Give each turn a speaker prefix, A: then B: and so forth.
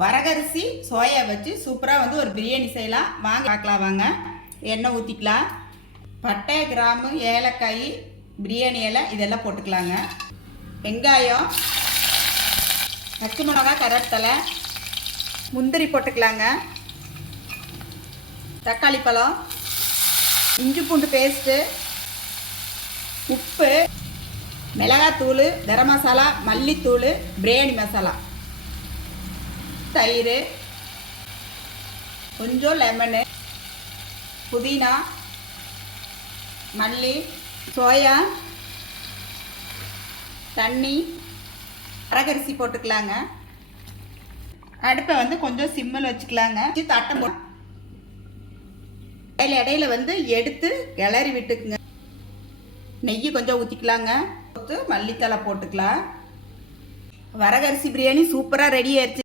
A: வரகரிசி சோயா வச்சு சூப்பராக வந்து ஒரு பிரியாணி செய்யலாம். வாங்க பார்க்கலாம் வாங்க. எண்ணெய் ஊற்றிக்கலாம் பட்டை கிராம்பு ஏலக்காய் பிரியாணி இலை இதெல்லாம் போட்டுக்கலாங்க. வெங்காயம் பச்சை மிளகா கரத்தலை முந்திரி போட்டுக்கலாங்க. தக்காளி பழம் இஞ்சி பூண்டு பேஸ்ட்டு உப்பு மிளகாத்தூள் கரம் மசாலா மல்லித்தூள் பிரியாணி மசாலா. தயிர் கொஞ்சம் லெமனு புதினா மல்லி சோயா தண்ணி அரகரிசி போட்டுக்கலாங்க. அடுப்பை வந்து கொஞ்சம் சிம்மில் வச்சுக்கலாங்க. வச்சு தட்டம் இடையில இடையில வந்து எடுத்து கிளறி விட்டுக்குங்க. நெய் கொஞ்சம் ஊற்றிக்கலாங்க மல்லித்தலை போட்டுக்கலாம். வரகரிசி பிரியாணி சூப்பராக ரெடி ஆயிடுச்சு.